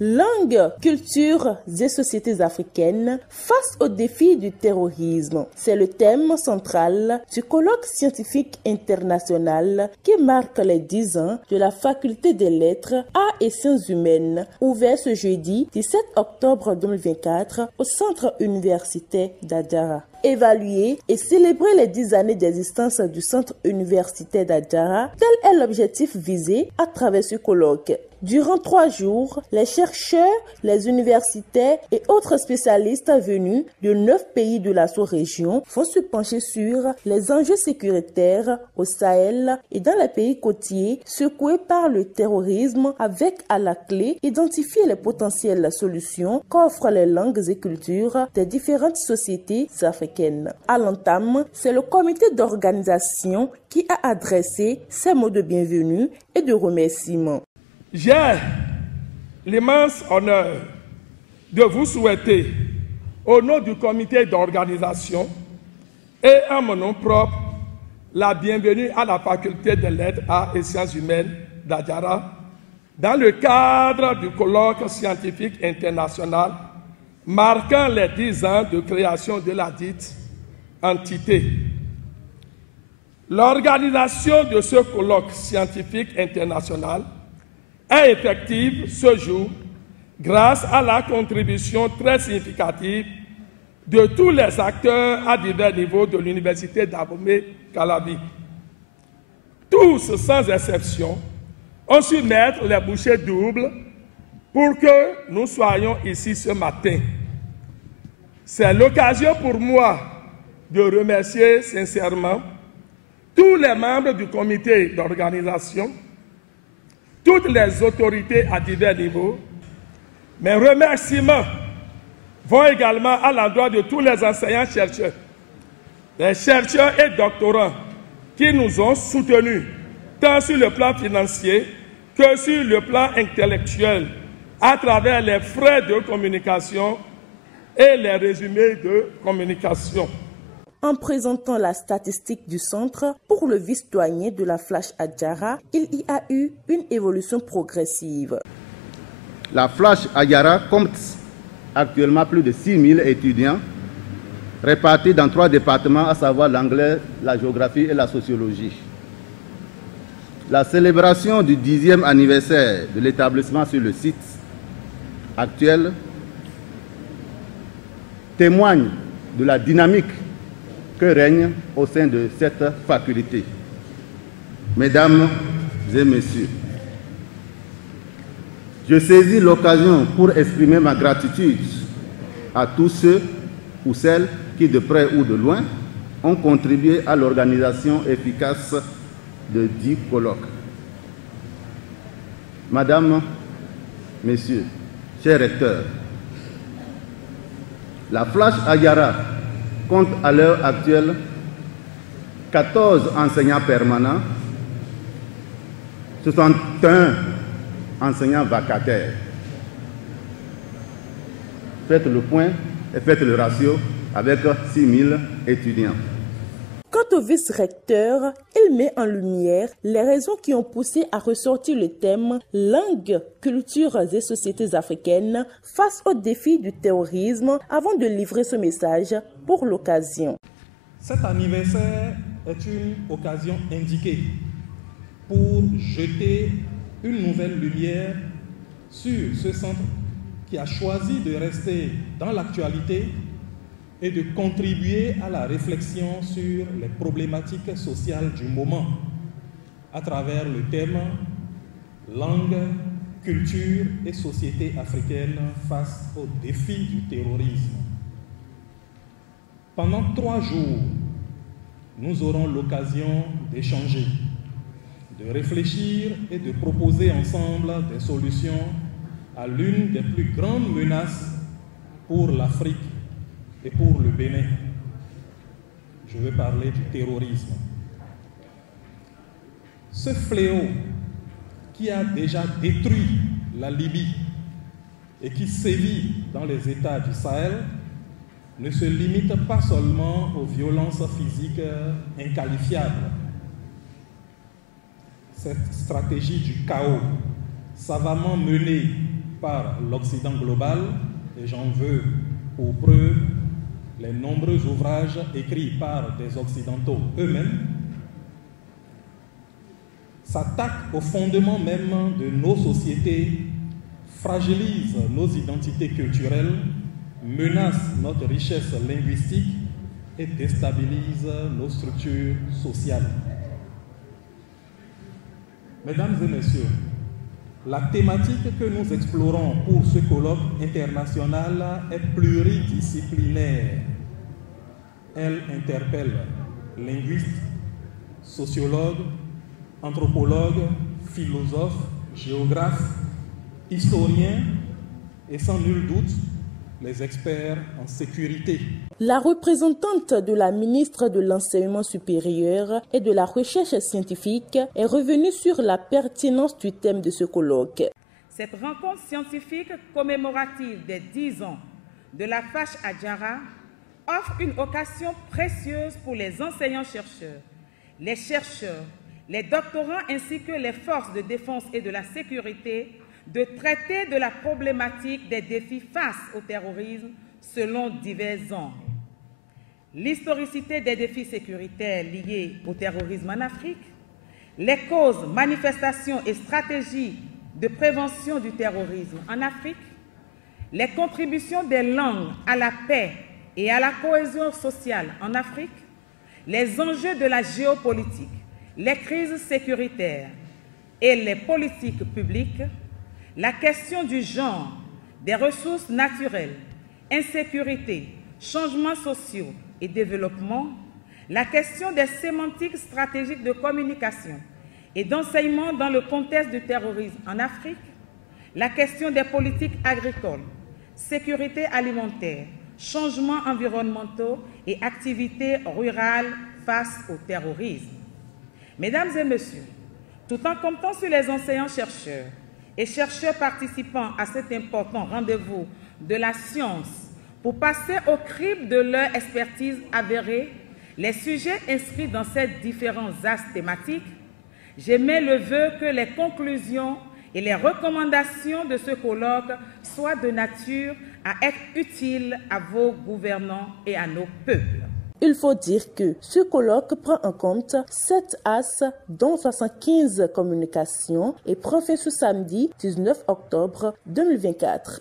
Langues, cultures et sociétés africaines face aux défis du terrorisme. C'est le thème central du colloque scientifique international qui marque les 10 ans de la Faculté des Lettres, Arts et Sciences Humaines, ouvert ce jeudi 17 octobre 2024 au Centre universitaire d'Adjara. Évaluer et célébrer les 10 années d'existence du Centre universitaire d'Adjara, tel est l'objectif visé à travers ce colloque. Durant 3 jours, les chercheurs, les universitaires et autres spécialistes venus de 9 pays de la sous-région vont se pencher sur les enjeux sécuritaires au Sahel et dans les pays côtiers secoués par le terrorisme avec à la clé identifier les potentielles solutions qu'offrent les langues et cultures des différentes sociétés africaines. À l'entame, c'est le comité d'organisation qui a adressé ces mots de bienvenue et de remerciement. J'ai l'immense honneur de vous souhaiter, au nom du comité d'organisation et à mon nom propre, la bienvenue à la Faculté des Lettres, Arts et Sciences Humaines d'Adjara, dans le cadre du colloque scientifique international marquant les 10 ans de création de la dite entité. L'organisation de ce colloque scientifique international est effective ce jour grâce à la contribution très significative de tous les acteurs à divers niveaux de l'Université d'Abomey-Calavi. Tous, sans exception, ont su mettre les bouchées doubles pour que nous soyons ici ce matin. C'est l'occasion pour moi de remercier sincèrement tous les membres du comité d'organisation, toutes les autorités à divers niveaux. Mes remerciements vont également à l'endroit de tous les enseignants-chercheurs, les chercheurs et doctorants qui nous ont soutenus, tant sur le plan financier que sur le plan intellectuel, à travers les frais de communication et les résumés de communication. En présentant la statistique du centre pour le vice-doyen de la Flash Adjara, il y a eu une évolution progressive. La Flash Adjara compte actuellement plus de 6 000 étudiants répartis dans 3 départements, à savoir l'anglais, la géographie et la sociologie. La célébration du 10e anniversaire de l'établissement sur le site actuel témoigne de la dynamique que règne au sein de cette faculté. Mesdames et messieurs, je saisis l'occasion pour exprimer ma gratitude à tous ceux ou celles qui, de près ou de loin, ont contribué à l'organisation efficace de 10 colloques. Madame, Messieurs, chers recteurs, la Flash Adjara compte à l'heure actuelle 14 enseignants permanents, 61 enseignants vacataires. Faites le point et faites le ratio avec 6 000 étudiants. Quant au vice-recteur, il met en lumière les raisons qui ont poussé à ressortir le thème « Langues, cultures et sociétés africaines face aux défis du terrorisme » avant de livrer ce message pour l'occasion. Cet anniversaire est une occasion indiquée pour jeter une nouvelle lumière sur ce centre qui a choisi de rester dans l'actualité et de contribuer à la réflexion sur les problématiques sociales du moment à travers le thème « Langue, culture et société africaine face aux défis du terrorisme ». Pendant 3 jours, nous aurons l'occasion d'échanger, de réfléchir et de proposer ensemble des solutions à l'une des plus grandes menaces pour l'Afrique et pour le Bénin. Je veux parler du terrorisme. Ce fléau qui a déjà détruit la Libye et qui sévit dans les États du Sahel ne se limite pas seulement aux violences physiques inqualifiables. Cette stratégie du chaos, savamment menée par l'Occident global, et j'en veux pour preuve les nombreux ouvrages écrits par des Occidentaux eux-mêmes, s'attaque au fondement même de nos sociétés, fragilise nos identités culturelles, menace notre richesse linguistique et déstabilise nos structures sociales. Mesdames et messieurs, la thématique que nous explorons pour ce colloque international est pluridisciplinaire. Elle interpelle linguistes, sociologues, anthropologues, philosophes, géographes, historiens et sans nul doute les experts en sécurité. La représentante de la ministre de l'Enseignement supérieur et de la Recherche scientifique est revenue sur la pertinence du thème de ce colloque. Cette rencontre scientifique commémorative des 10 ans de la fâche Adjara offre une occasion précieuse pour les enseignants-chercheurs, les chercheurs, les doctorants ainsi que les forces de défense et de la sécurité de traiter de la problématique des défis face au terrorisme selon divers angles. L'historicité des défis sécuritaires liés au terrorisme en Afrique, les causes, manifestations et stratégies de prévention du terrorisme en Afrique, les contributions des langues à la paix et à la cohésion sociale en Afrique, les enjeux de la géopolitique, les crises sécuritaires et les politiques publiques, la question du genre, des ressources naturelles, insécurité, changements sociaux et développement, la question des sémantiques stratégiques de communication et d'enseignement dans le contexte du terrorisme en Afrique, la question des politiques agricoles, sécurité alimentaire, changements environnementaux et activités rurales face au terrorisme. Mesdames et messieurs, tout en comptant sur les enseignants-chercheurs et chercheurs participant à cet important rendez-vous de la science pour passer au crible de leur expertise avérée les sujets inscrits dans ces différents axes thématiques, j'émets le vœu que les conclusions et les recommandations de ce colloque soient de nature à être utiles à vos gouvernants et à nos peuples. Il faut dire que ce colloque prend en compte 7 axes, dont 75 communications, et professe ce samedi 19 octobre 2024.